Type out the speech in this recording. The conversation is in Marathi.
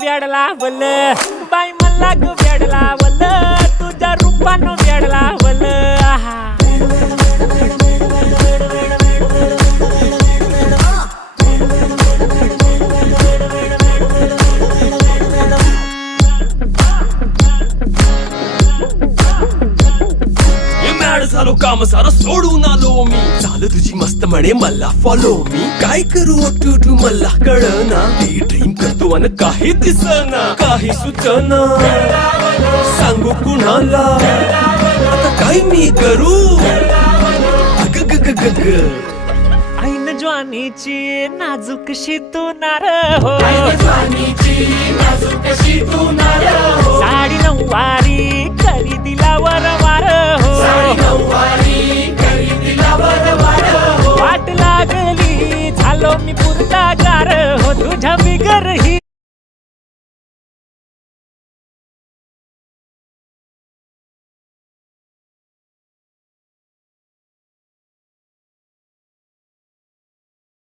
वेडला वल बाई मला ग वेडला वल तुझ्या रूपानं वेडला वल झालो काम सारा सोडून आलो मी झालं तुझी मस्त म्हणे मला फॉलो मी काय करू टू मला कळना ती ड्रीम करतो आणि काही दिसना काही सुचना सांगू कुणाला आता काय मी करू अग ग ग ग ग ऐन ज्वानीची नाजूकशी तू नार हो साडी नऊवारी करी दिला वरवार हो वाट लागली झालो मी पुरता गार हो तुझ्या बिगर ही